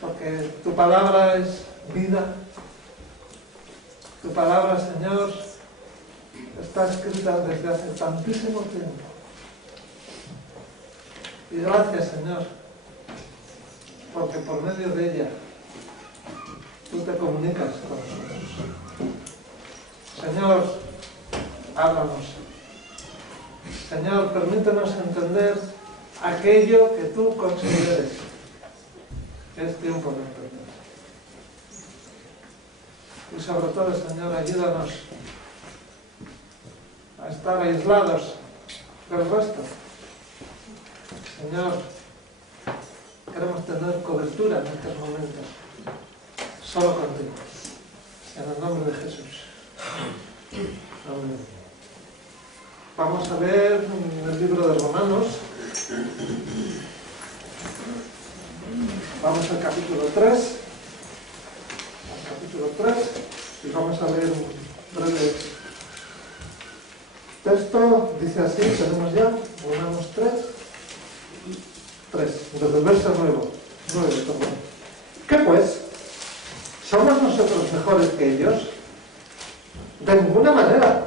porque tu palabra es vida. Tu palabra, Señor, está escrita desde hace tantísimo tiempo. Y gracias, Señor, porque por medio de ella tú te comunicas con nosotros. Señor, háblanos. Señor, permítenos entender aquello que tú consideres que es tiempo de entender. Y sobre todo, Señor, ayúdanos a estar aislados del resto. Señor, queremos tener cobertura en estos momentos, solo contigo. En el nombre de Jesús. Amén. Vamos a ver en el libro de Romanos. Vamos al capítulo 3. Capítulo 3. Y vamos a leer un breve texto. Dice así, tenemos ya, Romanos 3, desde el verso 9. ¿Qué pues? ¿Somos nosotros mejores que ellos? De ninguna manera.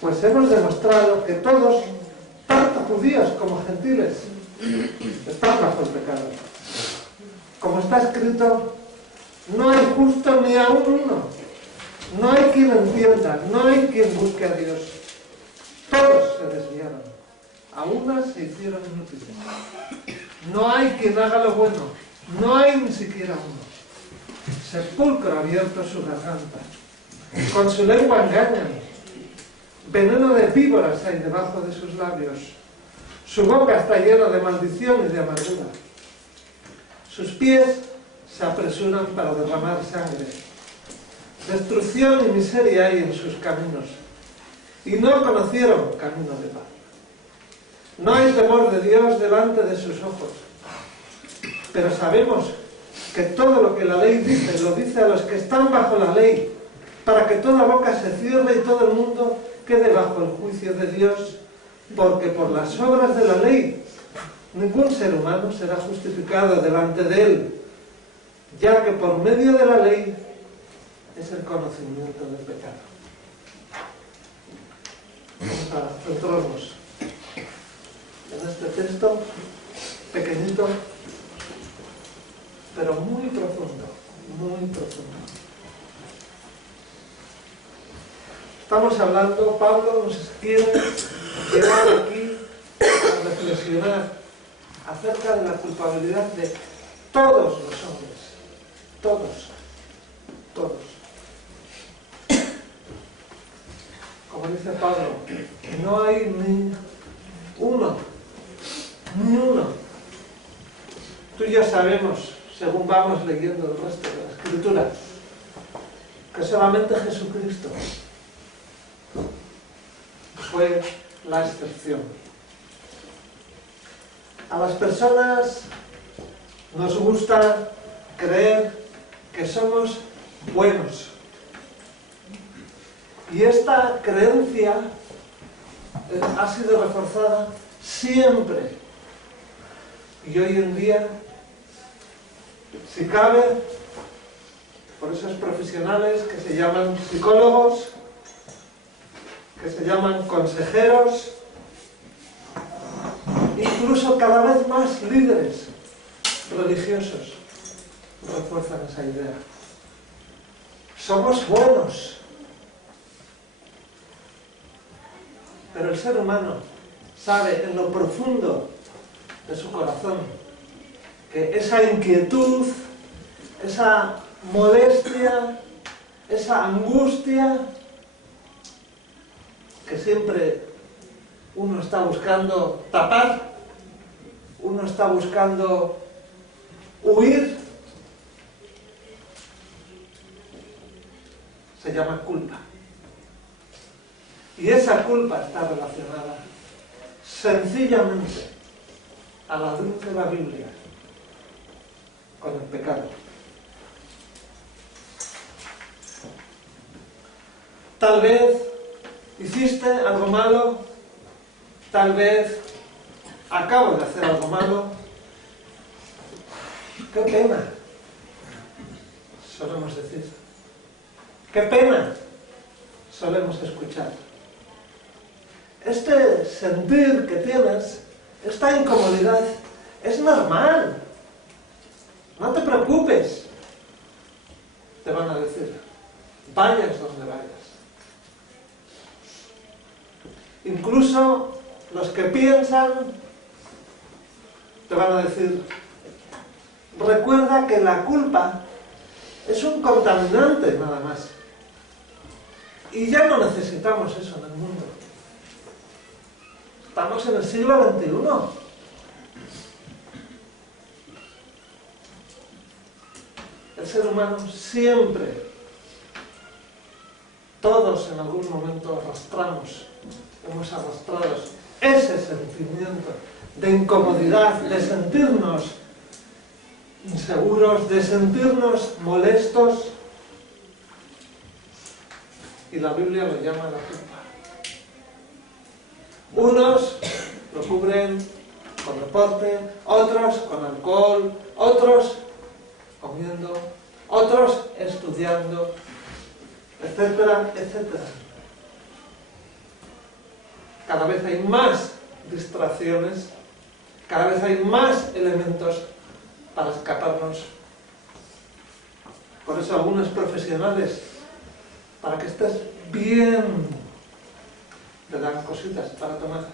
Pues hemos demostrado que todos, tanto judíos como gentiles, están bajo el pecado. Como está escrito, no hay justo ni aún uno. No hay quien entienda, no hay quien busque a Dios. Todos se desviaron. A unas se hicieron inútiles. No hay quien haga lo bueno. No hay ni siquiera uno. Sepulcro abierto su garganta. Con su lengua engañan. Veneno de víboras hay debajo de sus labios. Su boca está llena de maldición y de amargura. Sus pies se apresuran para derramar sangre. Destrucción y miseria hay en sus caminos. Y no conocieron camino de paz. No hay temor de Dios delante de sus ojos. Pero sabemos que todo lo que la ley dice, lo dice a los que están bajo la ley, para que toda boca se cierre y todo el mundo quede bajo el juicio de Dios, porque por las obras de la ley ningún ser humano será justificado delante de él, ya que por medio de la ley es el conocimiento del pecado. Vamos a centrarnos en este texto pequeñito, pero muy profundo, muy profundo. Estamos hablando, Pablo nos quiere llevar aquí a reflexionar acerca de la culpabilidad de todos los hombres. Todos. Como dice Pablo, no hay ni uno. Tú y yo sabemos, según vamos leyendo el resto de la Escritura, que solamente Jesucristo fue la excepción. A las personas nos gusta creer que somos buenos. Y esta creencia ha sido reforzada siempre. Y hoy en día, si cabe, por esos profesionales que se llaman psicólogos, que se llaman consejeros, incluso cada vez más líderes religiosos refuerzan esa idea. Somos buenos. Pero el ser humano sabe en lo profundo de su corazón que esa inquietud, esa molestia, esa angustia que siempre uno está buscando tapar, uno está buscando huir, se llama culpa. Y esa culpa está relacionada sencillamente a la luz de la Biblia con el pecado. Tal vez hiciste algo malo, tal vez acabo de hacer algo malo, qué pena, solemos decir. Qué pena, solemos escuchar. Este sentir que tienes, esta incomodidad, es normal. No te preocupes, te van a decir. Vayas donde vayas. Incluso los que piensan te van a decir, recuerda que la culpa es un contaminante nada más. Y ya no necesitamos eso en el mundo. Estamos en el siglo XXI. El ser humano siempre, todos en algún momento hemos arrastrado ese sentimiento de incomodidad, de sentirnos inseguros, de sentirnos molestos. Y la Biblia lo llama la culpa. Unos lo cubren con deporte, otros con alcohol, otros comiendo, otros estudiando, etcétera, etcétera. Cada vez hay más distracciones, cada vez hay más elementos para escaparnos. Por eso algunos profesionales, para que estés bien, te dan cositas para tomar.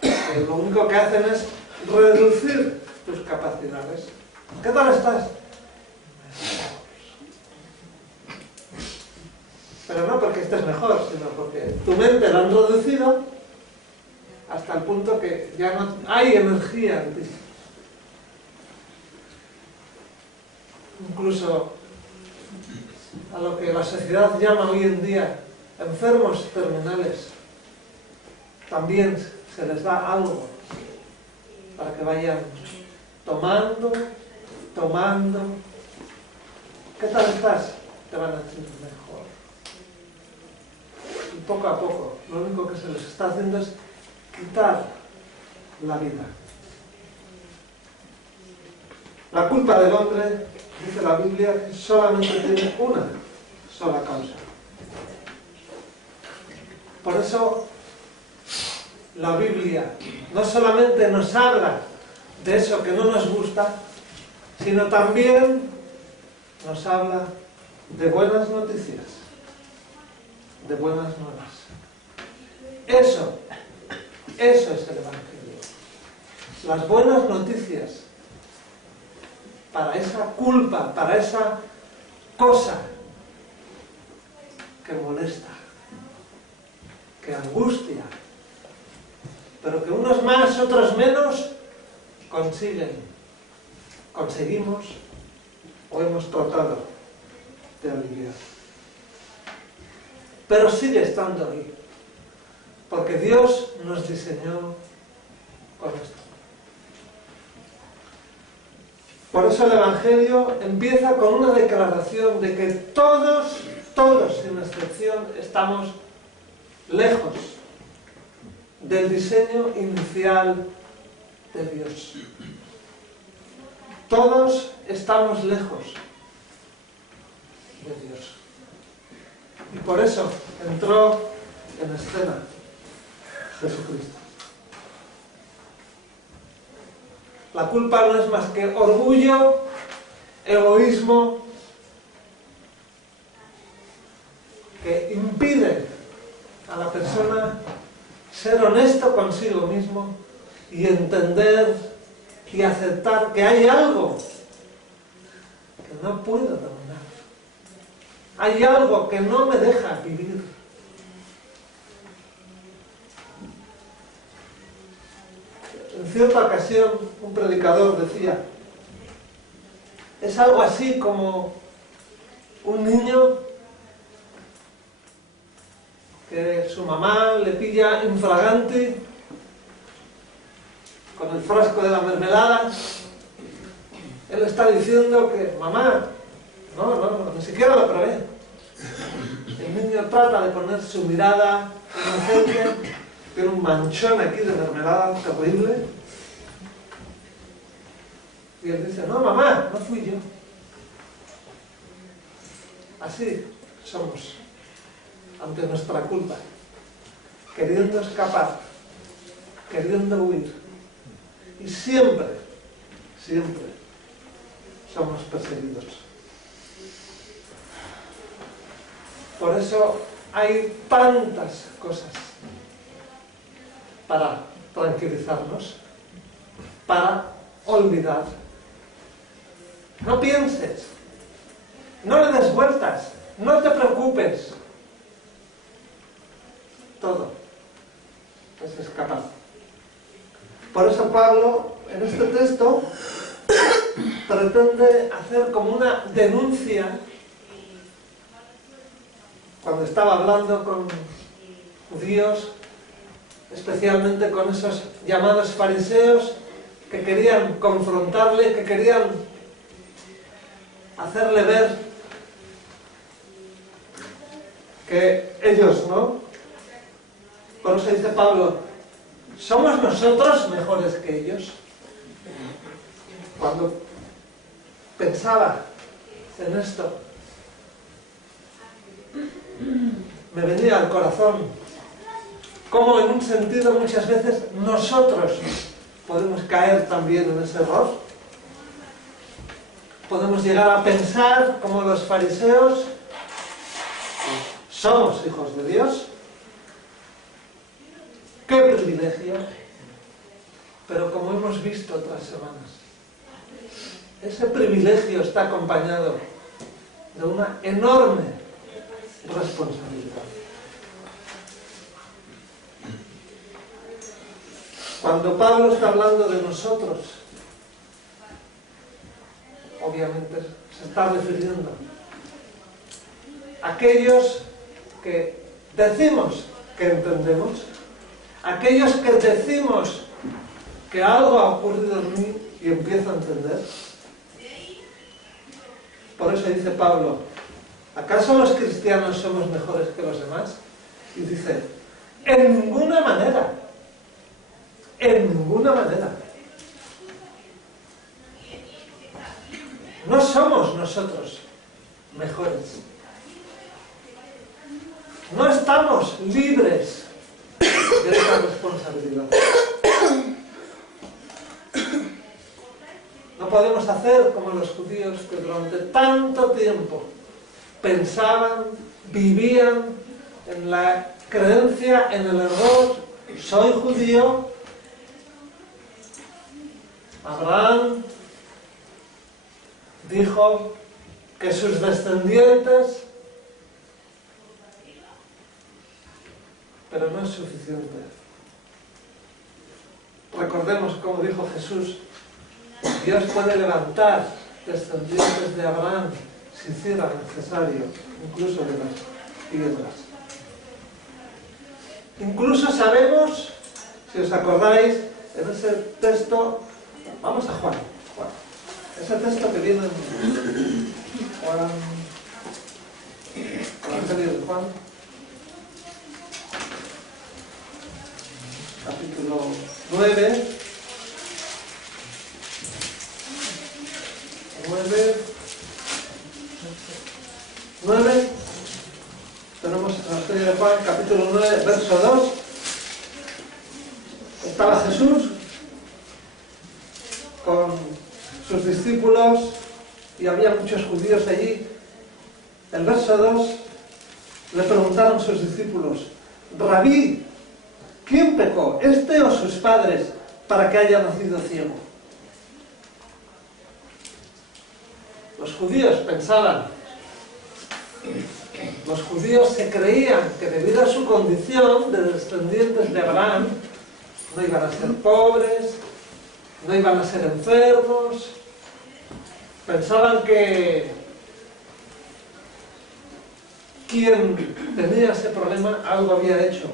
Que lo único que hacen es reducir tus capacidades. ¿Qué tal estás? Pero no porque estés mejor, sino porque tu mente la han reducido hasta el punto que ya no hay energía en ti. Incluso a lo que la sociedad llama hoy en día enfermos terminales, también se les da algo para que vayan tomando. ¿Qué tal estás? Te van a decir mejor. Y poco a poco, lo único que se les está haciendo es quitar la vida. La culpa del hombre, dice la Biblia, solamente tiene una sola causa. Por eso la Biblia no solamente nos habla de eso que no nos gusta, sino también nos habla de buenas noticias, de buenas nuevas. Eso es el Evangelio. Las buenas noticias para esa culpa, para esa cosa que molesta, que angustia, pero que unos más, otros menos conseguimos o hemos tratado de aliviar. Pero sigue estando ahí, porque Dios nos diseñó con esto. Por eso el Evangelio empieza con una declaración de que todos, sin excepción, estamos lejos del diseño inicial de Dios. Todos estamos lejos de Dios. Y por eso entró en escena Jesucristo. La culpa no es más que orgullo, egoísmo, que impide a la persona ser honesto consigo mismo y entender y aceptar que hay algo que no puedo dominar. Hay algo que no me deja vivir. En cierta ocasión un predicador decía, es algo así como un niño que su mamá le pilla infragante con el frasco de la mermelada. Él está diciendo que, mamá, no, ni siquiera lo probé. El niño trata de poner su mirada inocente, tiene un manchón aquí de mermelada terrible. Y él dice, no, mamá, no fui yo. Así somos ante nuestra culpa, queriendo escapar, queriendo huir. Y siempre, siempre somos perseguidos. Por eso hay tantas cosas para tranquilizarnos, para olvidar. No pienses, no le des vueltas, no te preocupes. Todo es escapar. Por eso Pablo, en este texto, pretende hacer como una denuncia cuando estaba hablando con judíos, especialmente con esos llamados fariseos que querían confrontarle, que querían hacerle ver que ellos no. Por eso dice Pablo, ¿somos nosotros mejores que ellos? Cuando pensaba en esto, me venía al corazón cómo en un sentido muchas veces nosotros podemos caer también en ese error. Podemos llegar a pensar como los fariseos, somos hijos de Dios, qué privilegio, pero como hemos visto otras semanas, ese privilegio está acompañado de una enorme responsabilidad. Cuando Pablo está hablando de nosotros, obviamente se está refiriendo a aquellos que decimos que entendemos, aquellos que decimos que algo ha ocurrido en mí y empiezo a entender. Por eso dice Pablo, ¿acaso los cristianos somos mejores que los demás? Y dice, en ninguna manera, en ninguna manera. No somos nosotros mejores. No estamos libres de esta responsabilidad. No podemos hacer como los judíos que durante tanto tiempo pensaban, vivían en la creencia, en el error, soy judío, Abraham dijo que sus descendientes, pero no es suficiente. Recordemos como dijo Jesús, Dios puede levantar descendientes de Abraham si hiciera necesario, incluso de las piedras. Incluso sabemos, si os acordáis, en ese texto, vamos a Juan, ese texto que viene en Juan, Evangelio de Juan, capítulo 9, tenemos el Evangelio de Juan, capítulo 9, verso 2. Estaba Jesús con sus discípulos y había muchos judíos allí. El verso 2 le preguntaron sus discípulos, Rabí, ¿quién pecó, este o sus padres, para que haya nacido ciego? Los judíos pensaban, los judíos se creían que debido a su condición de descendientes de Abraham, no iban a ser pobres, no iban a ser enfermos. Pensaban que quien tenía ese problema algo había hecho.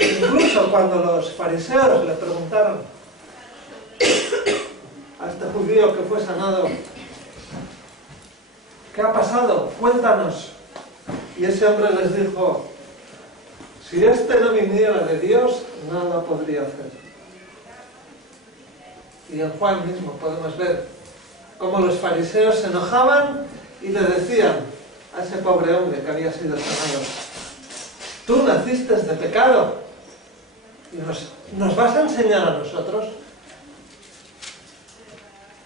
Incluso cuando los fariseos le preguntaron a este judío que fue sanado, ¿qué ha pasado? Cuéntanos. Y ese hombre les dijo, si este no viniera de Dios, nada podría hacer. Y en Juan mismo podemos ver cómo los fariseos se enojaban y le decían a ese pobre hombre que había sido sanado: tú naciste de pecado y nos vas a enseñar a nosotros.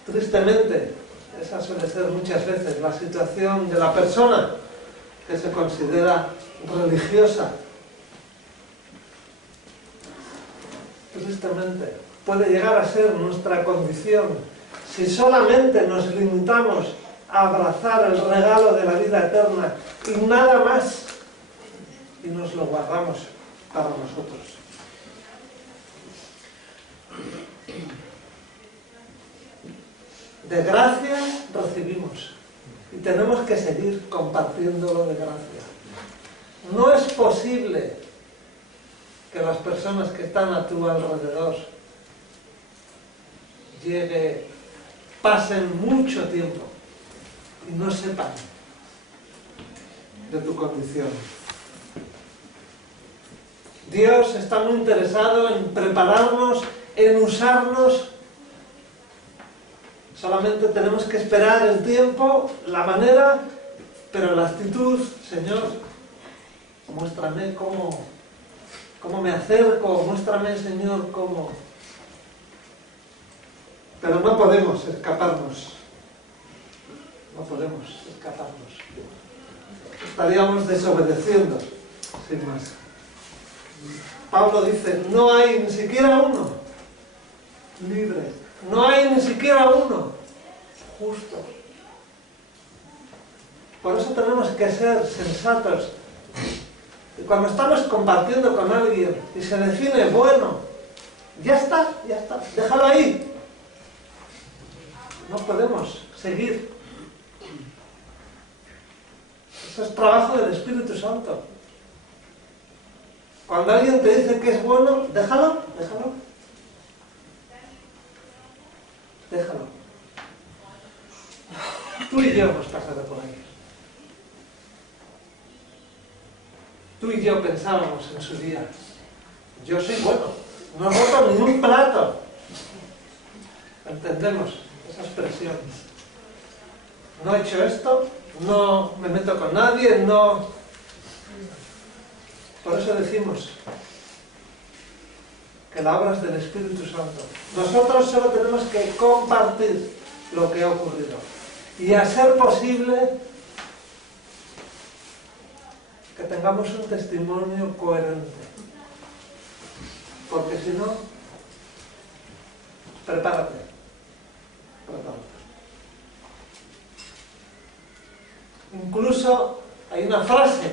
Tristemente, esa suele ser muchas veces la situación de la persona que se considera religiosa. Tristemente, puede llegar a ser nuestra condición si solamente nos limitamos a abrazar el regalo de la vida eterna y nada más, y nos lo guardamos para nosotros. De gracia recibimos y tenemos que seguir compartiéndolo de gracia. No es posible que las personas que están a tu alrededor pasen mucho tiempo y no sepan de tu condición. Dios está muy interesado en prepararnos, en usarnos. Solamente tenemos que esperar el tiempo, la manera, pero la actitud. Señor, muéstrame cómo me acerco, muéstrame, Señor, cómo. Pero no podemos escaparnos. No podemos escaparnos. Estaríamos desobedeciendo, sin más. Pablo dice: no hay ni siquiera uno libre. No hay ni siquiera uno justo. Por eso tenemos que ser sensatos. Y cuando estamos compartiendo con alguien y se define bueno, ya está, déjalo ahí. No podemos seguir. Eso es trabajo del Espíritu Santo. Cuando alguien te dice que es bueno, déjalo. Tú y yo hemos pasado por ahí. Tú y yo pensábamos en su día: yo soy bueno, no roto ni un plato. Entendemos esas presiones. No he hecho esto, no me meto con nadie, no. Por eso decimos que la obra es del Espíritu Santo. Nosotros solo tenemos que compartir lo que ha ocurrido y, a ser posible, que tengamos un testimonio coherente, porque si no, prepárate. Incluso hay una frase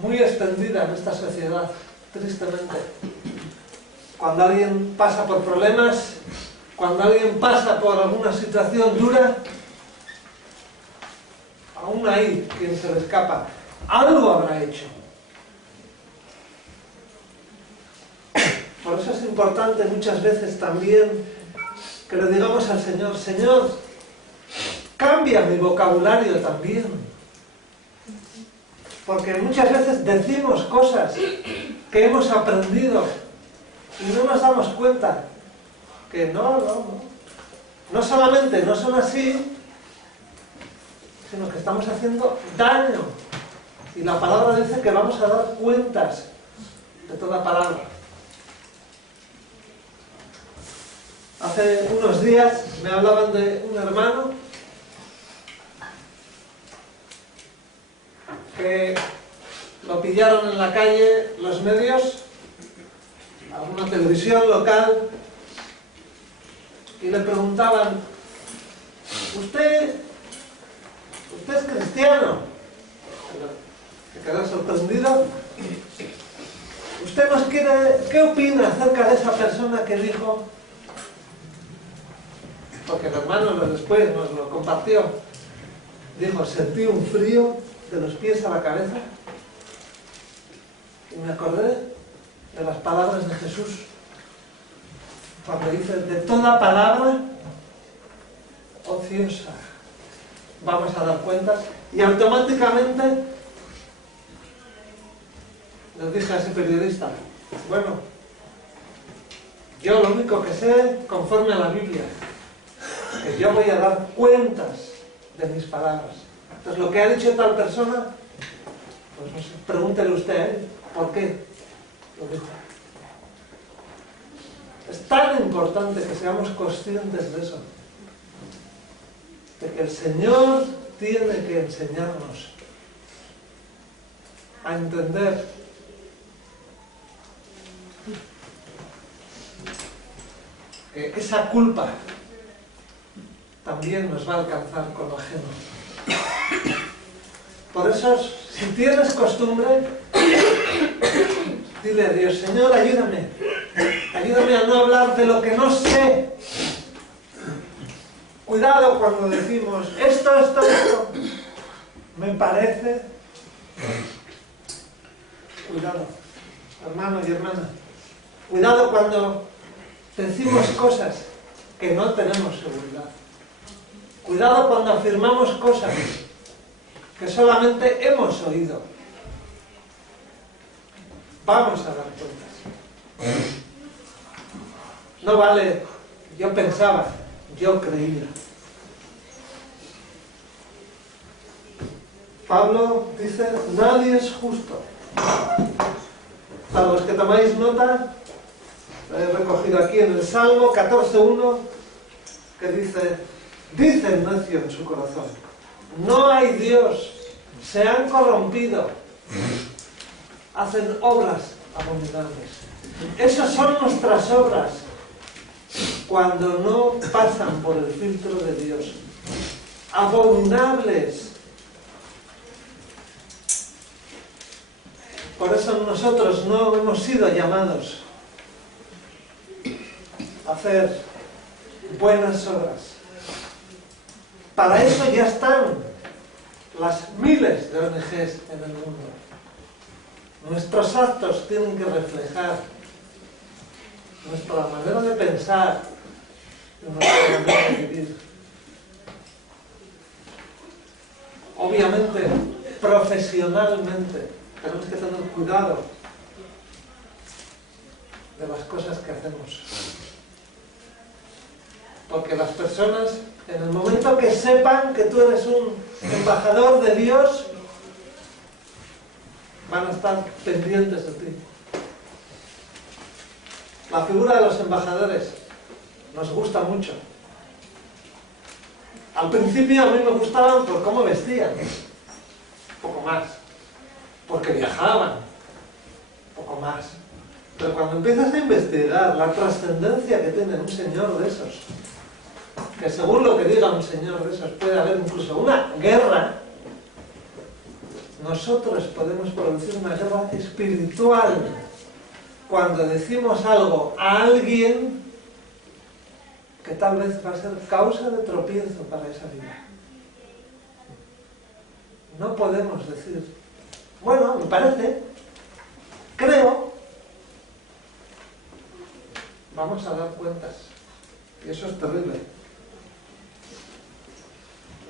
muy extendida en esta sociedad, tristemente. Cuando alguien pasa por problemas, cuando alguien pasa por alguna situación dura, aún hay quien se le escapa. Algo habrá hecho. Por eso es importante muchas veces también que le digamos al Señor: Señor, cambia mi vocabulario también. Porque muchas veces decimos cosas que hemos aprendido y no nos damos cuenta que no solamente no son así, sino que estamos haciendo daño. Y la palabra dice que vamos a dar cuentas de toda palabra. Hace unos días me hablaban de un hermano que lo pillaron en la calle los medios, alguna televisión local, y le preguntaban: ¿Usted es cristiano? Se quedó sorprendido. ¿Usted nos quiere... ¿Qué opina acerca de esa persona que dijo? Porque el hermano después nos lo compartió. Dijo: sentí un frío de los pies a la cabeza y me acordé de las palabras de Jesús cuando dice: de toda palabra ociosa vamos a dar cuentas. Y automáticamente les dije a ese periodista: bueno, Yo lo único que sé, conforme a la Biblia, que yo voy a dar cuentas de mis palabras. Entonces, lo que ha dicho tal persona, pues no sé, pregúntele usted a él, ¿por qué lo dijo? Es tan importante que seamos conscientes de eso, de que el Señor tiene que enseñarnos a entender que esa culpa también nos va a alcanzar con lo ajeno. Por eso, si tienes costumbre, dile a Dios, Señor, ayúdame a no hablar de lo que no sé. Cuidado cuando decimos, esto, me parece. Cuidado, hermano y hermana. Cuidado cuando decimos cosas que no tenemos seguridad. Cuidado cuando afirmamos cosas que solamente hemos oído. Vamos a dar cuentas. No vale, yo pensaba, yo creía. Pablo dice, nadie es justo. Para los que tomáis nota, he recogido aquí en el Salmo 14:1, que dice el necio en su corazón, no hay Dios, se han corrompido, hacen obras abominables. Esas son nuestras obras cuando no pasan por el filtro de Dios. Abominables. Por eso nosotros no hemos sido llamados a hacer buenas obras. Para eso ya están las miles de ONGs en el mundo. Nuestros actos tienen que reflejar nuestra manera de pensar y nuestra manera de vivir. Obviamente, profesionalmente, tenemos que tener cuidado de las cosas que hacemos. Porque las personas, en el momento que sepan que tú eres un embajador de Dios, van a estar pendientes de ti. La figura de los embajadores nos gusta mucho. Al principio a mí me gustaban por cómo vestían, poco más, porque viajaban, poco más. Pero cuando empiezas a investigar la trascendencia que tiene un señor de esos, que según lo que diga un señor de esos puede haber incluso una guerra, nosotros podemos producir una guerra espiritual cuando decimos algo a alguien que tal vez va a ser causa de tropiezo para esa vida. No podemos decir, bueno, me parece, creo, vamos a dar cuentas. Y eso es terrible.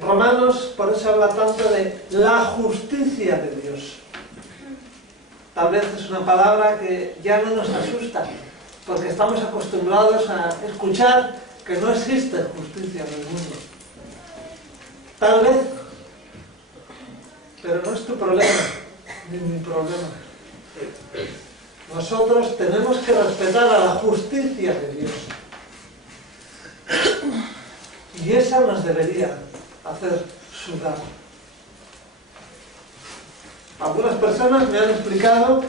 Romanos, por eso habla tanto de la justicia de Dios. Tal vez es una palabra que ya no nos asusta, porque estamos acostumbrados a escuchar que no existe justicia en el mundo. Tal vez, pero no es tu problema, ni mi problema. Nosotros tenemos que respetar a la justicia de Dios. Y esa nos debería hacer sudar. Algunas personas me han explicado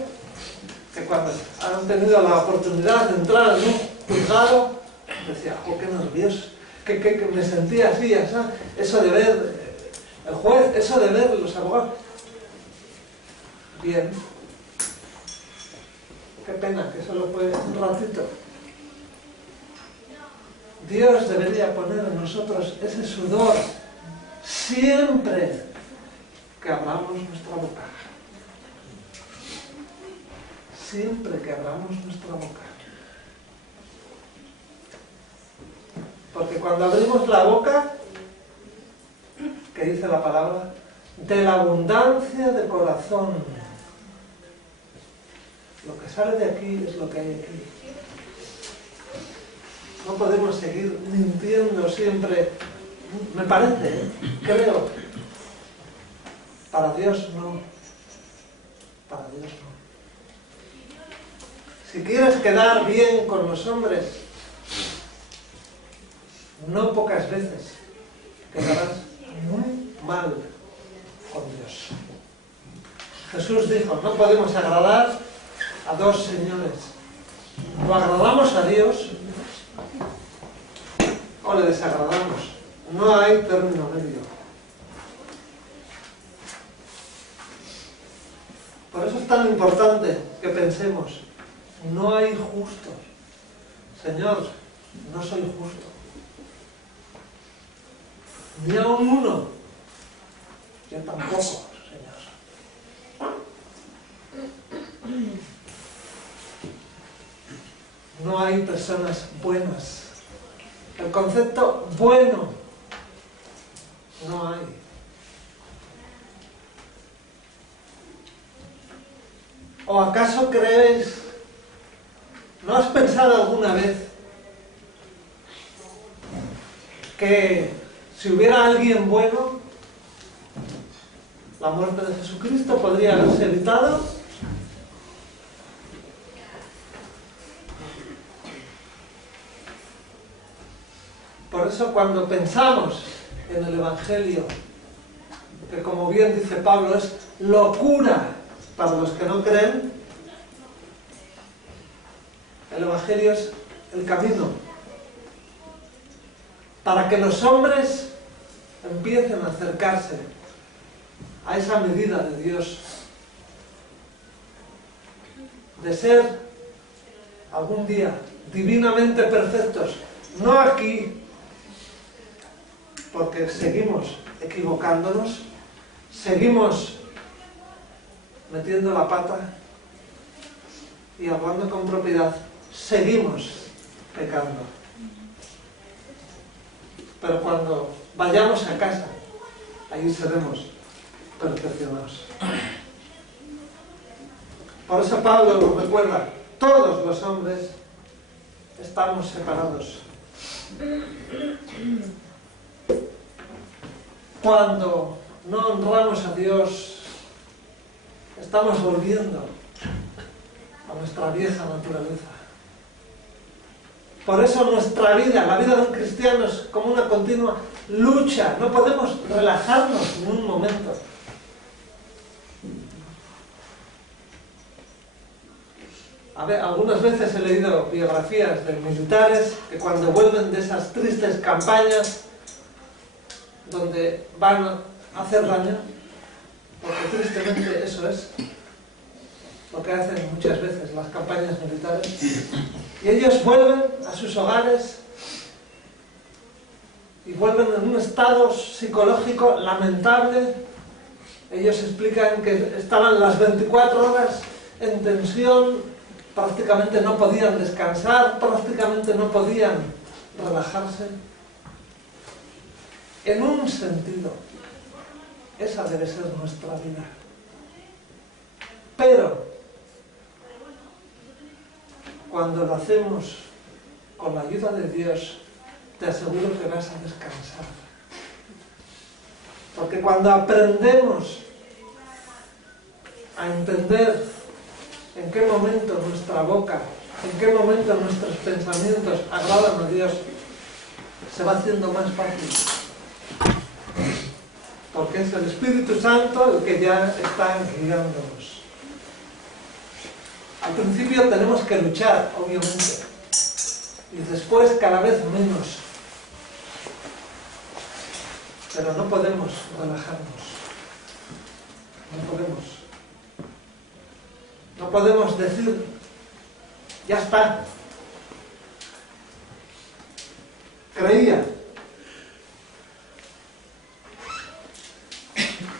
que cuando han tenido la oportunidad de entrar en un juzgado, decía, oh, qué nervioso, que me sentía así, eso de ver el juez, eso de ver los abogados. Bien. Qué pena que solo fue un ratito. Dios debería poner en nosotros ese sudor siempre que abramos nuestra boca. Siempre que abramos nuestra boca. Porque cuando abrimos la boca, ¿qué dice la palabra? De la abundancia de corazón. Lo que sale de aquí es lo que hay aquí. No podemos seguir mintiendo siempre. Me parece, creo. Para Dios no. Para Dios no. Si quieres quedar bien con los hombres, no pocas veces quedarás muy mal con Dios. Jesús dijo, no podemos agradar a dos señores. O agradamos a Dios o le desagradamos. No hay término medio. Por eso es tan importante que pensemos, no hay justos. Señor, no soy justo. Ni aun uno. Yo tampoco, Señor. No hay personas buenas. El concepto bueno no hay. ¿O acaso creéis, no has pensado alguna vez que si hubiera alguien bueno, la muerte de Jesucristo podría haberse evitado? Por eso cuando pensamos en el Evangelio, que como bien dice Pablo es locura para los que no creen, el Evangelio es el camino para que los hombres empiecen a acercarse a esa medida de Dios, de ser algún día divinamente perfectos, no aquí, porque seguimos equivocándonos, seguimos metiendo la pata y hablando con propiedad, seguimos pecando. Pero cuando vayamos a casa, allí seremos perfeccionados. Por eso Pablo nos recuerda, todos los hombres estamos separados. Cuando no honramos a Dios, estamos volviendo a nuestra vieja naturaleza. Por eso nuestra vida, la vida de un cristiano, es como una continua lucha. No podemos relajarnos en un momento. A ver, algunas veces he leído biografías de militares que cuando vuelven de esas tristes campañas donde van a hacer daño, porque tristemente eso es lo que hacen muchas veces las campañas militares, y ellos vuelven a sus hogares y vuelven en un estado psicológico lamentable. Ellos explican que estaban las 24 horas en tensión, prácticamente no podían descansar, prácticamente no podían relajarse. En un sentido, esa debe ser nuestra vida. Pero, cuando lo hacemos con la ayuda de Dios, te aseguro que vas a descansar. Porque cuando aprendemos a entender en qué momento nuestra boca, en qué momento nuestros pensamientos agradan a Dios, se va haciendo más fácil. Porque es el Espíritu Santo el que ya está guiándonos. Al principio tenemos que luchar, obviamente, y después cada vez menos. Pero no podemos relajarnos. No podemos. No podemos decir, ya está. Creía.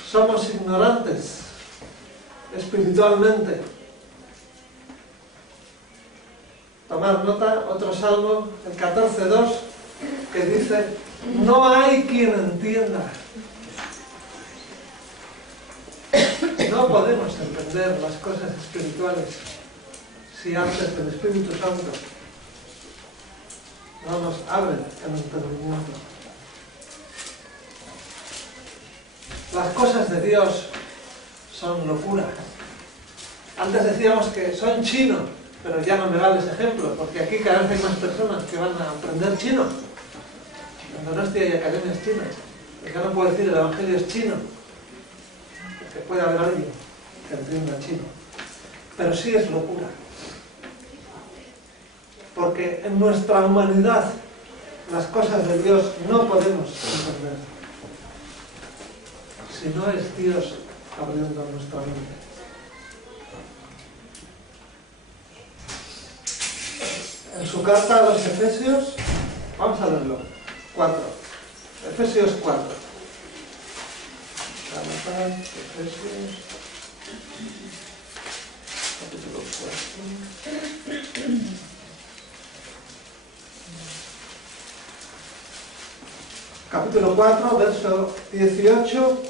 Somos ignorantes espiritualmente. Tomad nota, otro salmo, el 14:2, que dice, no hay quien entienda. No podemos entender las cosas espirituales si antes el Espíritu Santo no nos abren el entendimiento. Las cosas de Dios son locura. Antes decíamos que son chino, pero ya no me vale ese ejemplo, porque aquí cada vez hay más personas que van a aprender chino. En Donostia hay academias chinas. El que no puede decir el Evangelio es chino, porque puede haber alguien que entienda chino. Pero sí es locura. Porque en nuestra humanidad las cosas de Dios no podemos entender. Si no es Dios abriendo nuestra mente. En su carta a los Efesios, vamos a leerlo, 4. Efesios 4. Efesios, capítulo 4. Capítulo 4, verso 18.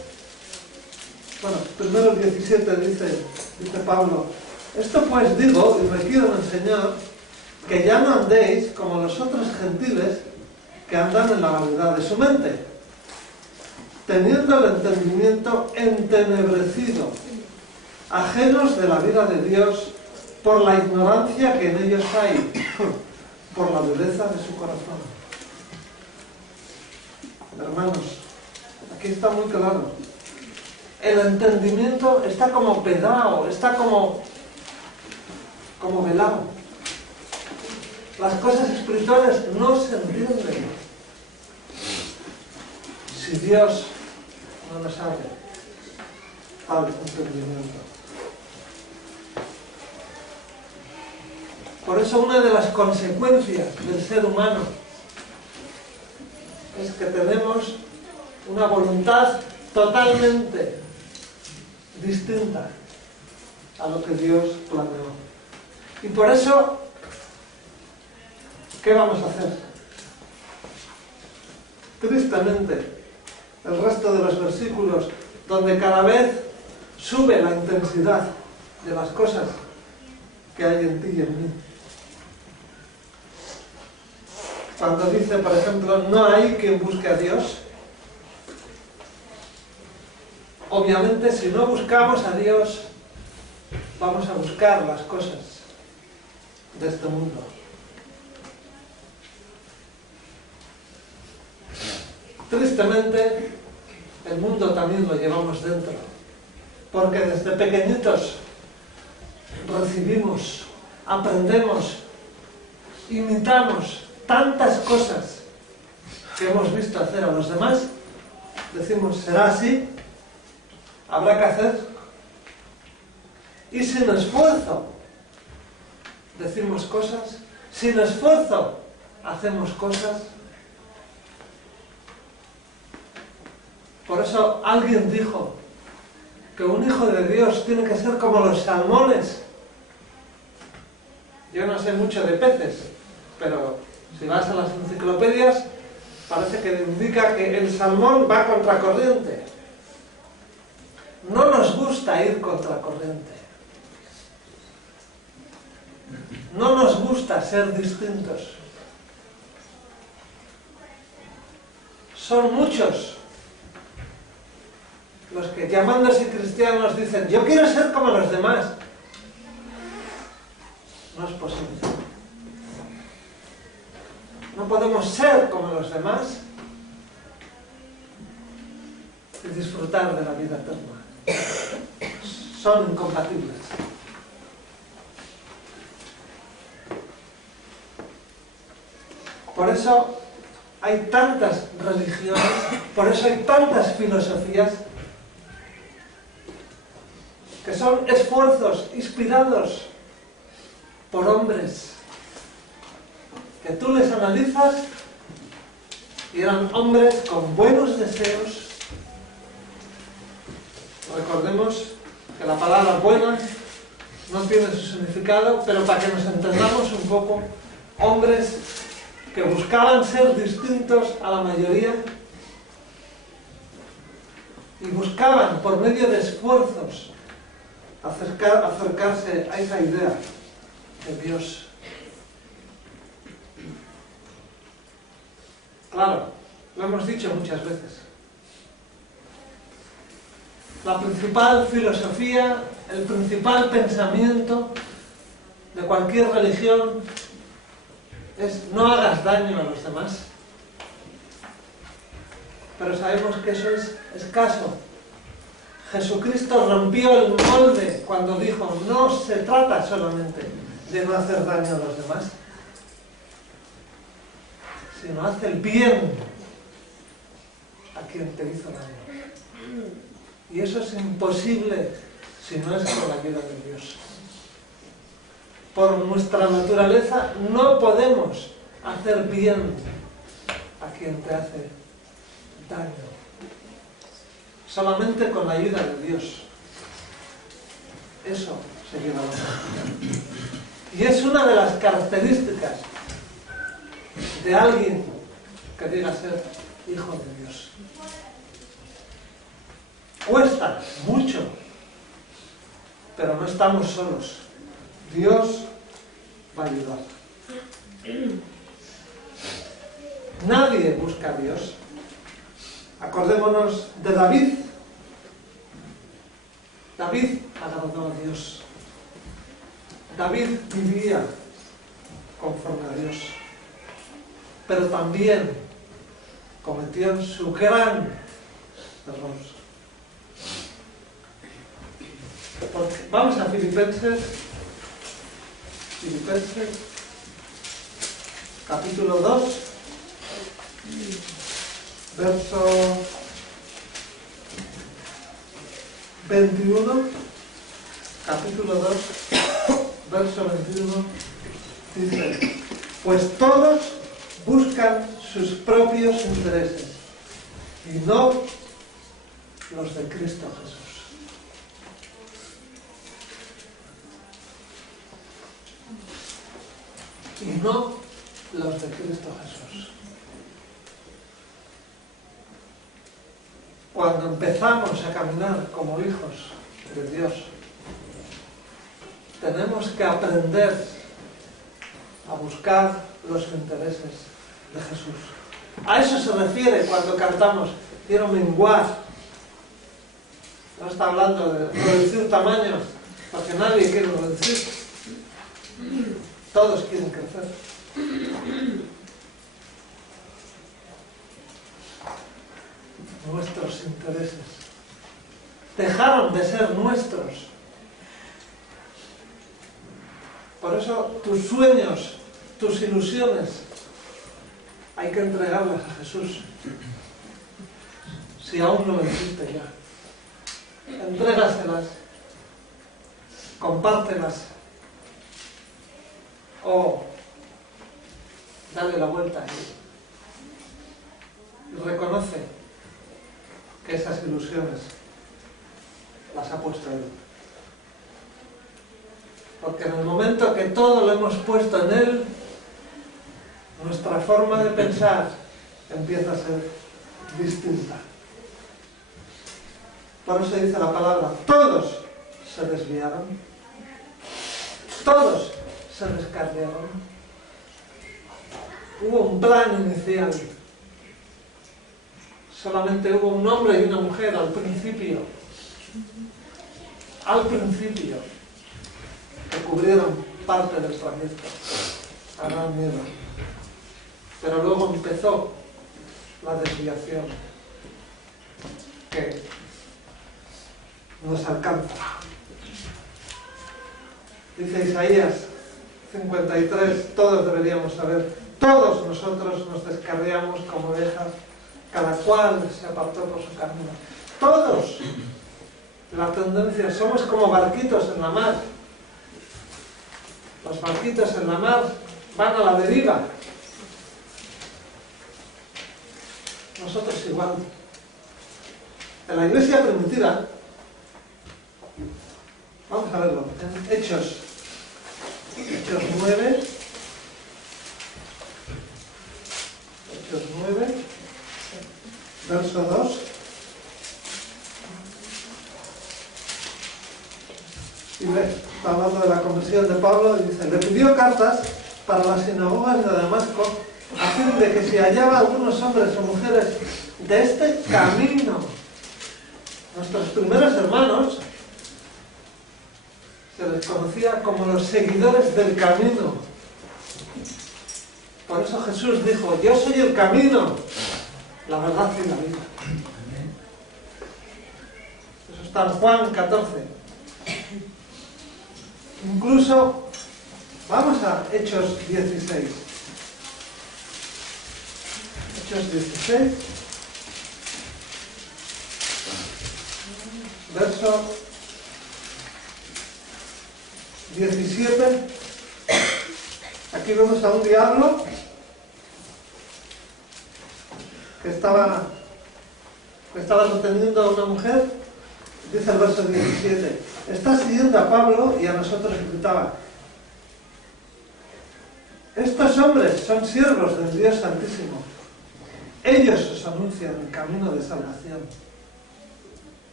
Bueno, primero el 17 dice Pablo: esto pues digo, y me quiero enseñar, que ya no andéis como los otros gentiles que andan en la vanidad de su mente, teniendo el entendimiento entenebrecido, ajenos de la vida de Dios por la ignorancia que en ellos hay, por la dureza de su corazón. Hermanos, aquí está muy claro. El entendimiento está como pedado, está como velado. Las cosas espirituales no se entienden si Dios no nos abre al entendimiento. Por eso una de las consecuencias del ser humano es que tenemos una voluntad totalmente distinta a lo que Dios planeó. Y por eso, ¿qué vamos a hacer? Tristemente, el resto de los versículos, donde cada vez sube la intensidad de las cosas que hay en ti y en mí. Cuando dice, por ejemplo, no hay quien busque a Dios, obviamente si no buscamos a Dios, vamos a buscar las cosas de este mundo. Tristemente, el mundo también lo llevamos dentro, porque desde pequeñitos recibimos, aprendemos, imitamos tantas cosas que hemos visto hacer a los demás. Decimos, será así, habrá que hacer, y sin esfuerzo decimos cosas, sin esfuerzo hacemos cosas. Por eso alguien dijo que un hijo de Dios tiene que ser como los salmones. Yo no sé mucho de peces, pero si vas a las enciclopedias parece que indica que el salmón va contracorriente. No nos gusta ir contracorriente. No nos gusta ser distintos. Son muchos los que, llamándose cristianos, dicen, yo quiero ser como los demás. No es posible. No podemos ser como los demás y disfrutar de la vida eterna. Son incompatibles. Por eso hay tantas religiones, por eso hay tantas filosofías que son esfuerzos inspirados por hombres que tú les analizas y eran hombres con buenos deseos. Recordemos que la palabra buena no tiene su significado, pero para que nos entendamos un poco, hombres que buscaban ser distintos a la mayoría y buscaban por medio de esfuerzos acercarse a esa idea de Dios. Claro, lo hemos dicho muchas veces. La principal filosofía, el principal pensamiento de cualquier religión es no hagas daño a los demás. Pero sabemos que eso es escaso. Jesucristo rompió el molde cuando dijo, no se trata solamente de no hacer daño a los demás, sino haz el bien a quien te hizo daño. Y eso es imposible si no es con la ayuda de Dios. Por nuestra naturaleza no podemos hacer bien a quien te hace daño. Solamente con la ayuda de Dios. Eso sería la santidad. Y es una de las características de alguien que diga ser hijo de Dios. Cuesta mucho, pero no estamos solos. Dios va a ayudar. Nadie busca a Dios. Acordémonos de David. David agradó a Dios. David vivía conforme a Dios. Pero también cometió su gran error. Vamos a Filipenses, capítulo 2, verso 21, capítulo 2, verso 21, dice, pues todos buscan sus propios intereses y no los de Cristo Jesús. Y no los de Cristo Jesús. Cuando empezamos a caminar como hijos de Dios, tenemos que aprender a buscar los intereses de Jesús. A eso se refiere cuando cantamos, quiero menguar. No está hablando de reducir tamaño, porque nadie quiere reducir. Todos quieren crecer. Nuestros intereses dejaron de ser nuestros. Por eso tus sueños, tus ilusiones, hay que entregarlas a Jesús. Si aún no lo hiciste ya, entrégaselas, compártelas. O dale la vuelta y reconoce que esas ilusiones las ha puesto Él. Porque en el momento que todo lo hemos puesto en Él, nuestra forma de pensar empieza a ser distinta. Por eso dice la palabra, todos se desviaron, todos se descarriaron. Hubo un plan inicial. Solamente hubo un hombre y una mujer al principio. Al principio. Que cubrieron parte del trayecto. Adán y Eva. Pero luego empezó la desviación. Que nos alcanza. Dice Isaías 53, todos deberíamos saber, todos nosotros nos descarriamos como ovejas, cada cual se apartó por su camino. Todos. La tendencia, somos como barquitos en la mar. Los barquitos en la mar van a la deriva. Nosotros igual. En la iglesia primitiva, vamos a verlo, en Hechos 9, verso 2. Y está hablando de la conversión de Pablo y dice, le pidió cartas para las sinagogas de Damasco a fin de que si hallaba algunos hombres o mujeres de este camino, nuestros primeros hermanos, se les conocía como los seguidores del camino. Por eso Jesús dijo: yo soy el camino, la verdad y la vida. Eso está en Juan 14. Incluso, vamos a Hechos 16. Hechos 16, verso 17. Aquí vemos a un diablo que estaba reteniendo a una mujer. Dice el verso 17: está siguiendo a Pablo y a nosotros gritaba: estos hombres son siervos del Dios Santísimo, ellos os anuncian el camino de salvación.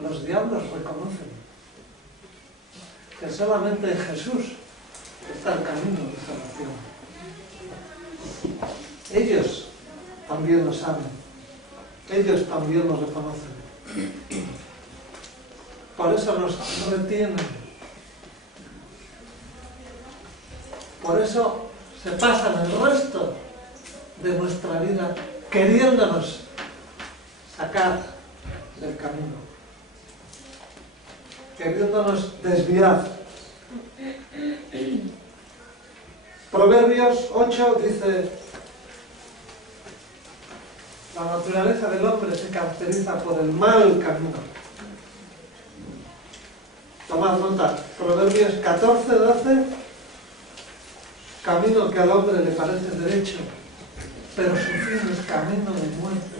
Los diablos reconocen que solamente en Jesús está el camino de salvación. Ellos también lo saben, ellos también lo reconocen. Por eso nos retienen. Por eso se pasan el resto de nuestra vida queriéndonos sacar del camino, queriéndonos desviar. Proverbios 8 dice: la naturaleza del hombre se caracteriza por el mal camino. Tomad nota, Proverbios 14, 12: camino que al hombre le parece derecho, pero su fin es camino de muerte.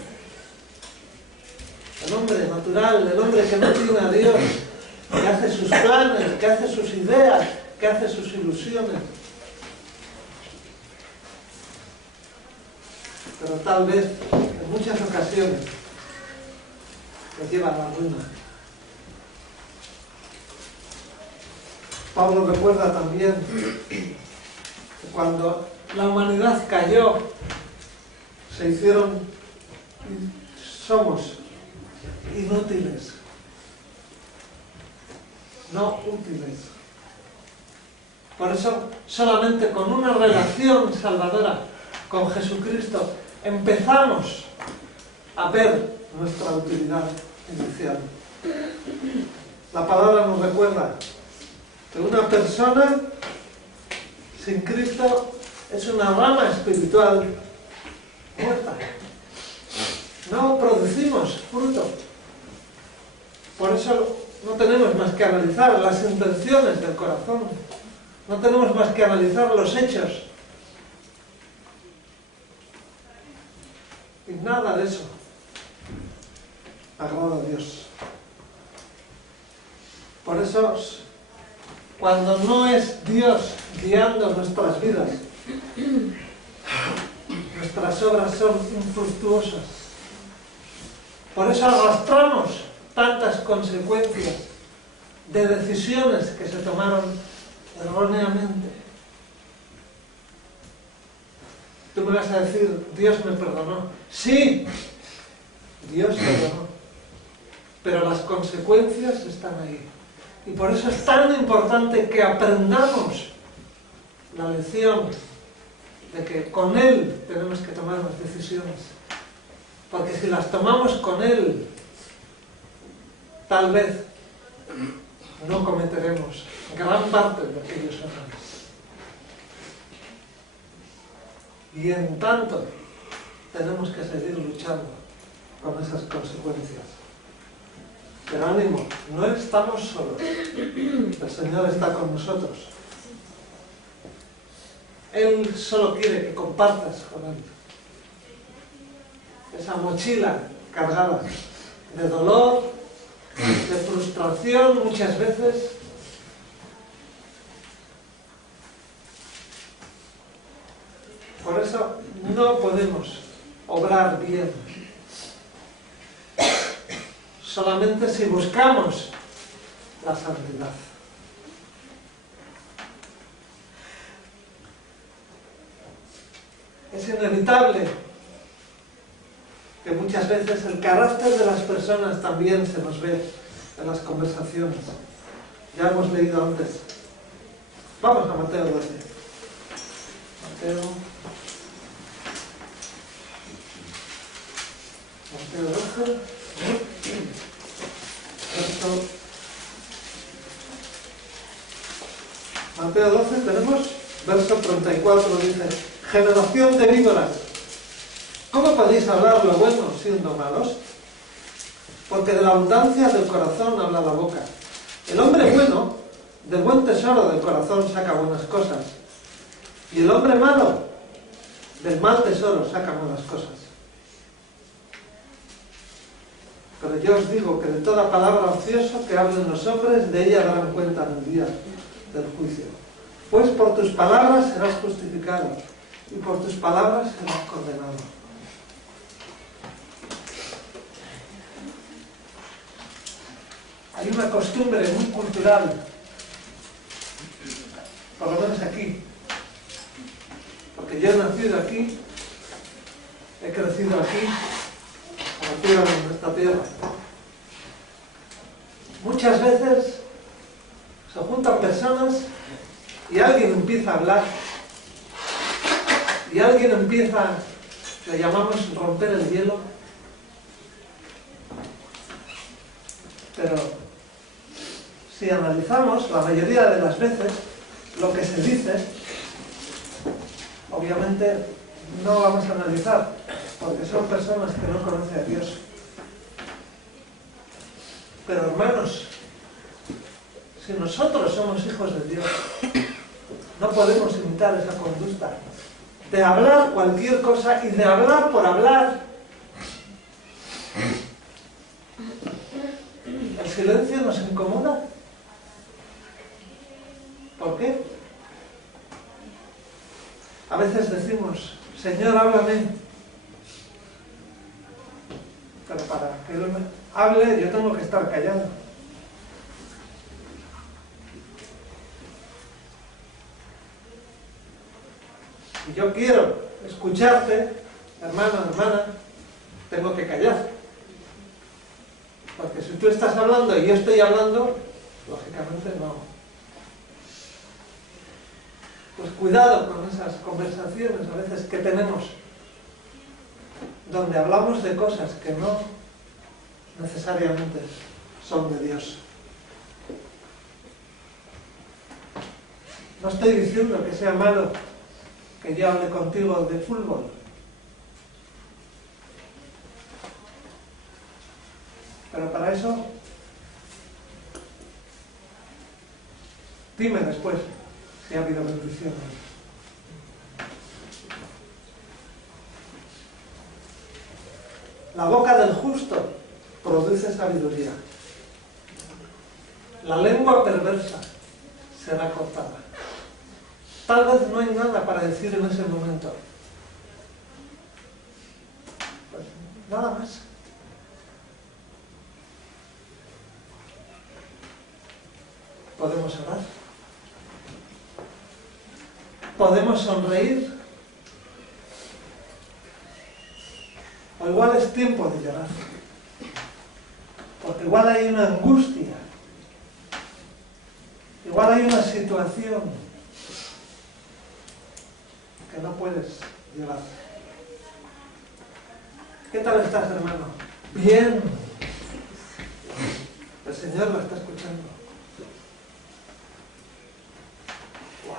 El hombre natural, el hombre que no tiene a Dios, que hace sus planes, que hace sus ideas, que hace sus ilusiones, pero tal vez, en muchas ocasiones, nos lleva a la ruina. Pablo recuerda también que cuando la humanidad cayó, somos inútiles, no útiles. Por eso, solamente con una relación salvadora con Jesucristo empezamos a ver nuestra utilidad inicial. La palabra nos recuerda que una persona sin Cristo es una rama espiritual muerta. No producimos fruto. Por eso no tenemos más que analizar las intenciones del corazón. No tenemos más que analizar los hechos. Y nada de eso agrada a Dios. Por eso, cuando no es Dios guiando nuestras vidas, nuestras obras son infructuosas. Por eso arrastramos tantas consecuencias de decisiones que se tomaron erróneamente. Tú me vas a decir: Dios me perdonó. Sí, Dios perdonó, pero las consecuencias están ahí. Y por eso es tan importante que aprendamos la lección de que con Él tenemos que tomar las decisiones. Porque si las tomamos con Él, tal vez no cometeremos gran parte de aquellos errores. Y en tanto, tenemos que seguir luchando con esas consecuencias. Pero ánimo, no estamos solos. El Señor está con nosotros. Él solo quiere que compartas con Él esa mochila cargada de dolor, de frustración muchas veces. Por eso no podemos obrar bien solamente si buscamos la santidad. Es inevitable que muchas veces el carácter de las personas también se nos ve en las conversaciones. Ya hemos leído antes. Vamos a Mateo 12. Mateo 12. Mateo 12 tenemos verso 34, dice: generación de víboras, ¿cómo podéis hablar lo bueno siendo malos? Porque de la abundancia del corazón habla la boca. El hombre bueno, del buen tesoro del corazón saca buenas cosas, y el hombre malo, del mal tesoro saca malas cosas. Pero yo os digo que de toda palabra ociosa que hablen los hombres, de ella darán cuenta en el día del juicio. Pues por tus palabras serás justificado, y por tus palabras serás condenado. Hay una costumbre muy cultural, por lo menos aquí, porque yo he nacido aquí, he crecido aquí, nacido en esta tierra. Muchas veces se juntan personas y alguien empieza a hablar y alguien empieza, le llamamos romper el hielo, pero si analizamos la mayoría de las veces lo que se dice, obviamente no vamos a analizar, porque son personas que no conocen a Dios. Pero hermanos, si nosotros somos hijos de Dios, no podemos imitar esa conducta de hablar cualquier cosa y de hablar por hablar. El silencio nos incomoda. ¿Por qué? A veces decimos: Señor, háblame. Pero para que Él me hable, yo tengo que estar callado. Si yo quiero escucharte, hermano, hermana, tengo que callar. Porque si tú estás hablando y yo estoy hablando, lógicamente no. Pues cuidado con esas conversaciones a veces que tenemos, donde hablamos de cosas que no necesariamente son de Dios. No estoy diciendo que sea malo que yo hable contigo de fútbol. Pero para eso, dime después si ha habido bendición. La boca del justo produce sabiduría. La lengua perversa será cortada. Tal vez no hay nada para decir en ese momento. Pues nada más. Podemos orar. Podemos sonreír. O igual es tiempo de llorar. Porque igual hay una angustia. Igual hay una situación que no puedes llevar. ¿Qué tal estás, hermano? Bien. El Señor lo está escuchando. Wow.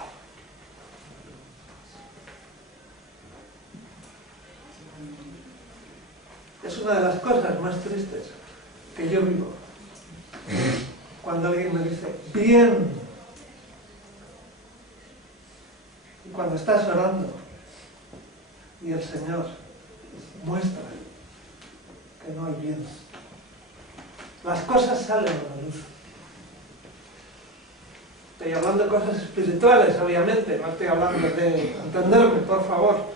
Es una de las cosas más tristes que yo vivo. Cuando alguien me dice, bien. Y cuando estás orando y el Señor muestra que no hay bien. Las cosas salen a la luz. Estoy hablando de cosas espirituales, obviamente. No estoy hablando de entenderme, por favor.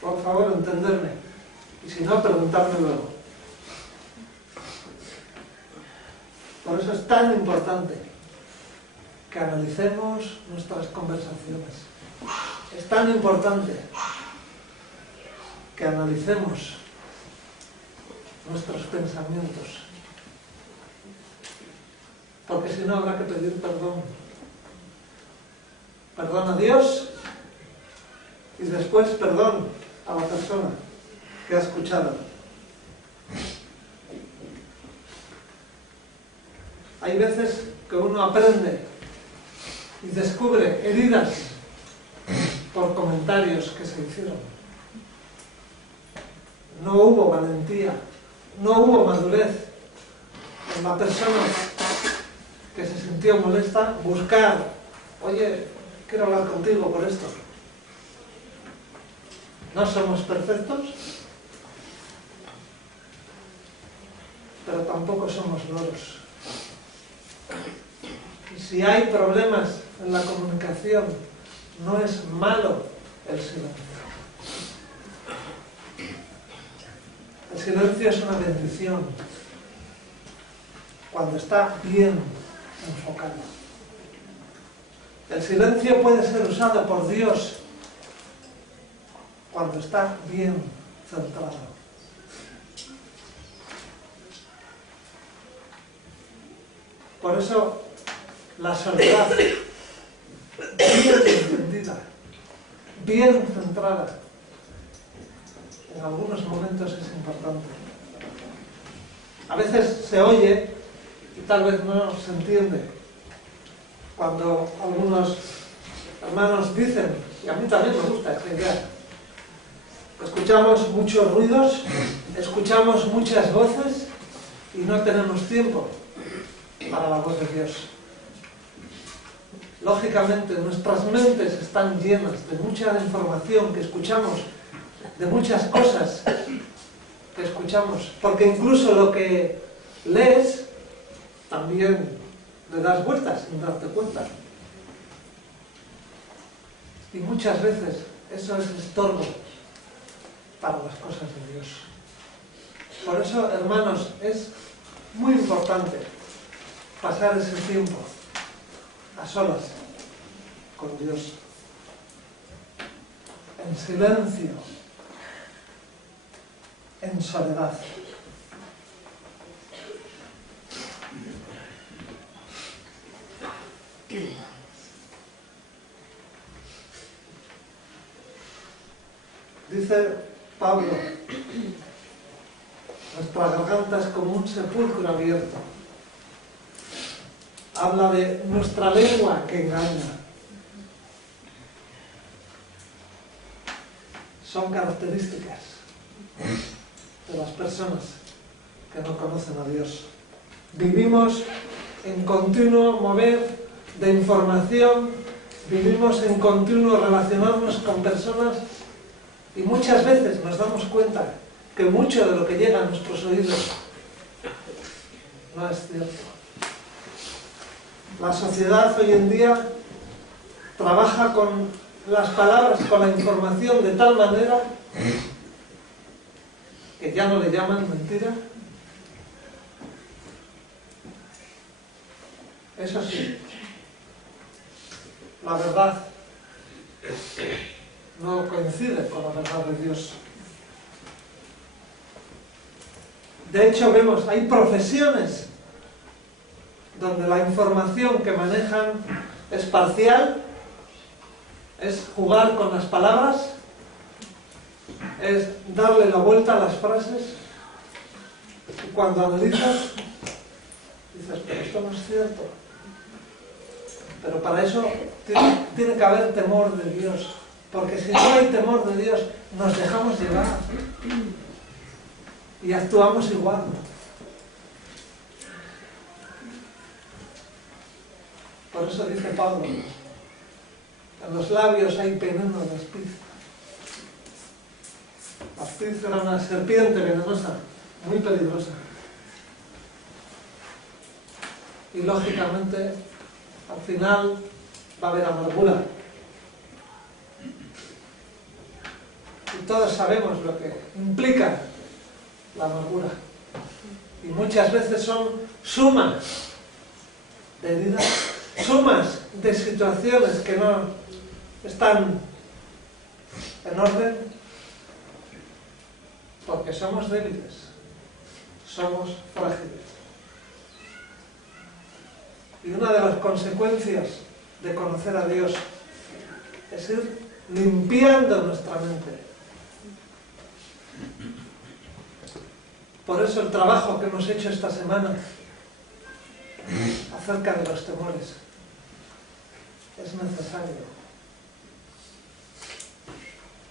Por favor, entenderme. Y si no, preguntarme luego. Por eso es tan importante que analicemos nuestras conversaciones. Es tan importante que analicemos nuestros pensamientos, porque si no habrá que pedir perdón. Perdón a Dios y después perdón a la persona que ha escuchado. Hay veces que uno aprende y descubre heridas por comentarios que se hicieron. No hubo valentía, no hubo madurez en la persona que se sintió molesta buscar, oye, quiero hablar contigo por esto. No somos perfectos, pero tampoco somos loros. Y si hay problemas en la comunicación, no es malo el silencio. El silencio es una bendición cuando está bien enfocado. El silencio puede ser usado por Dios cuando está bien centrado. Por eso la soledad bien entendida, bien centrada, en algunos momentos es importante. A veces se oye y tal vez no se entiende cuando algunos hermanos dicen, y a mí también me gusta esta idea, escuchamos muchos ruidos, escuchamos muchas voces y no tenemos tiempo para la voz de Dios. Lógicamente, nuestras mentes están llenas de mucha información que escuchamos, de muchas cosas que escuchamos, porque incluso lo que lees también le das vueltas sin darte cuenta. Y muchas veces eso es estorbo para las cosas de Dios. Por eso, hermanos, es muy importante pasar ese tiempo a solas con Dios, en silencio, en soledad. Dice Pablo, nuestra garganta es como un sepulcro abierto. Habla de nuestra lengua que engaña. Son características de las personas que no conocen a Dios. Vivimos en continuo mover de información, vivimos en continuo relacionarnos con personas y muchas veces nos damos cuenta que mucho de lo que llega a nuestros oídos no es cierto. La sociedad hoy en día trabaja con las palabras, con la información de tal manera que ya no le llaman mentira. Eso sí, la verdad no coincide con la verdad de Dios. De hecho, vemos, hay profesiones donde la información que manejan es parcial, es jugar con las palabras, es darle la vuelta a las frases, y cuando analizas, dices, pero esto no es cierto. Pero para eso tiene que haber temor de Dios, porque si no hay temor de Dios, nos dejamos llevar y actuamos igual. Por eso dice Pablo, en los labios hay veneno de aspiz. La aspiz era una serpiente venenosa, muy peligrosa. Y lógicamente, al final va a haber amargura. Y todos sabemos lo que implica la amargura. Y muchas veces son sumas de heridas, sumas de situaciones que no están en orden, porque somos débiles, somos frágiles. Y una de las consecuencias de conocer a Dios es ir limpiando nuestra mente. Por eso el trabajo que hemos hecho esta semana acerca de los temores es necesario,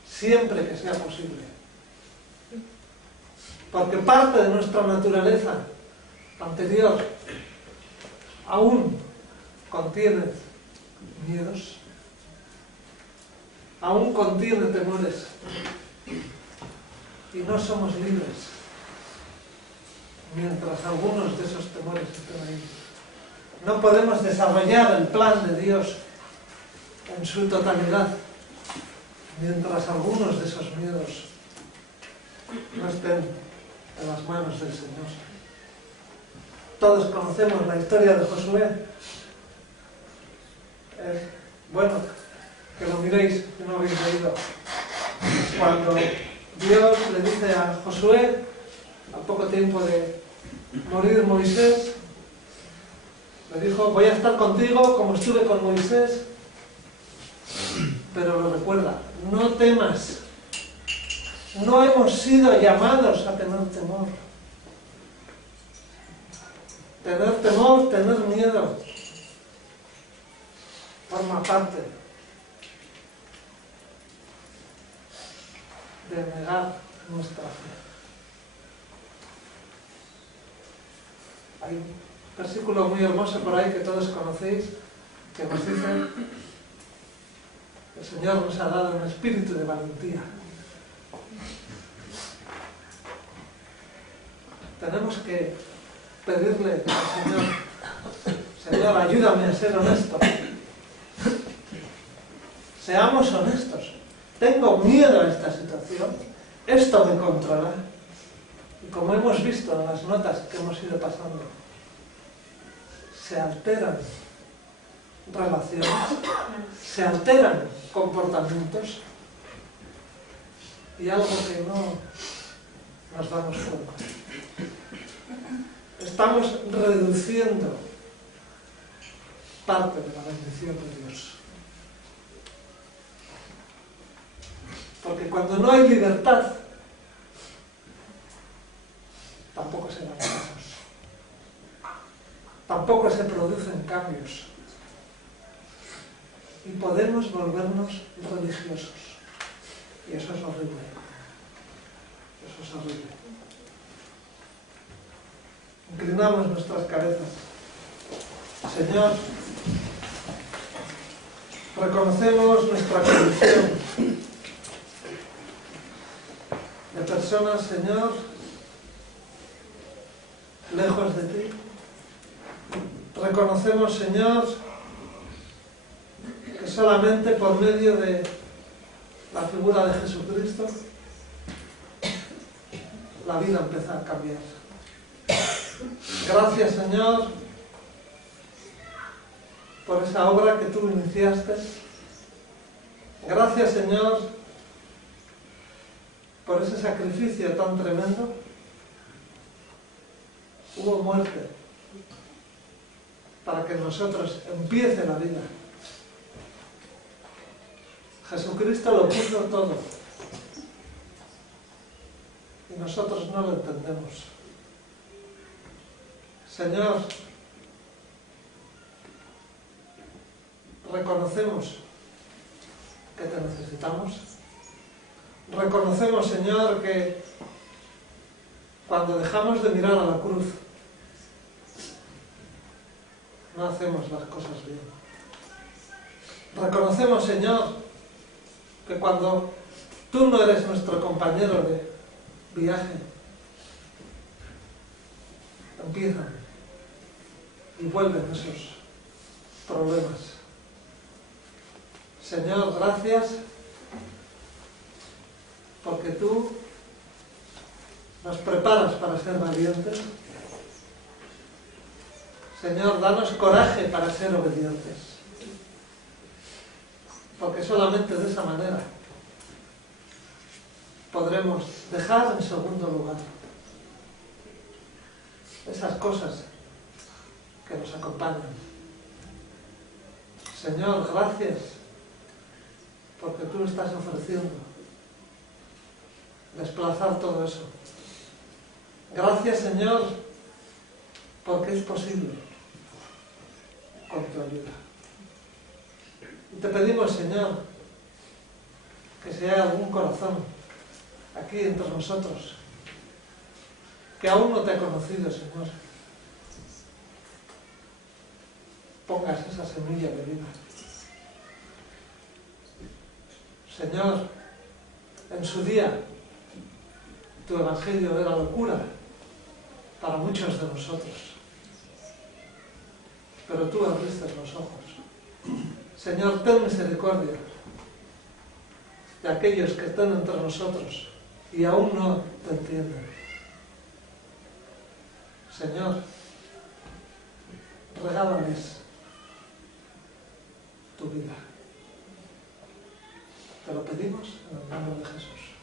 siempre que sea posible, porque parte de nuestra naturaleza anterior aún contiene miedos, aún contiene temores, y no somos libres mientras algunos de esos temores estén ahí. No podemos desarrollar el plan de Dios en su totalidad mientras algunos de esos miedos no estén en las manos del Señor. Todos conocemos la historia de Josué. Bueno, que lo miréis, que no habéis leído. Cuando Dios le dice a Josué, al poco tiempo de morir Moisés, le dijo: voy a estar contigo como estuve con Moisés, pero lo recuerda, no temas. No hemos sido llamados a tener temor. Tener temor, tener miedo, forma parte de negar nuestra fe. Hay un versículo muy hermoso por ahí que todos conocéis, que nos dice: el Señor nos ha dado un espíritu de valentía. Tenemos que pedirle al Señor: Señor, ayúdame a ser honesto. Seamos honestos. Tengo miedo a esta situación. Esto me controla. Y como hemos visto en las notas que hemos ido pasando, se alteran relaciones, se alteran comportamientos, y algo que no nos damos cuenta. Estamos reduciendo parte de la bendición de Dios. Porque cuando no hay libertad, tampoco se dan cosas. Tampoco se producen cambios. Y podemos volvernos religiosos. Y eso es horrible. Eso es horrible. Inclinamos nuestras cabezas. Señor, reconocemos nuestra condición de personas, Señor, lejos de ti. Reconocemos, Señor, que solamente por medio de la figura de Jesucristo la vida empieza a cambiar. Gracias, Señor, por esa obra que tú iniciaste. Gracias, Señor, por ese sacrificio tan tremendo. Hubo muerte para que en nosotros empiece la vida. Jesucristo lo puso todo y nosotros no lo entendemos. Señor, reconocemos que te necesitamos. Reconocemos, Señor, que cuando dejamos de mirar a la cruz, no hacemos las cosas bien. Reconocemos, Señor, que cuando tú no eres nuestro compañero de viaje, empiezan y vuelven esos problemas. Señor, gracias porque tú nos preparas para ser valientes. Señor, danos coraje para ser obedientes, porque solamente de esa manera podremos dejar en segundo lugar esas cosas que nos acompañan. Señor, gracias porque tú estás ofreciendo desplazar todo eso. Gracias, Señor, porque es posible con tu ayuda. Y te pedimos, Señor, que si hay algún corazón aquí entre nosotros que aún no te ha conocido, Señor, pongas esa semilla de vida. Señor, en su día tu evangelio era locura para muchos de nosotros, pero tú abriste los ojos. Señor, ten misericordia de aquellos que están entre nosotros y aún no te entienden. Señor, regálales tu vida. Te lo pedimos en el nombre de Jesús.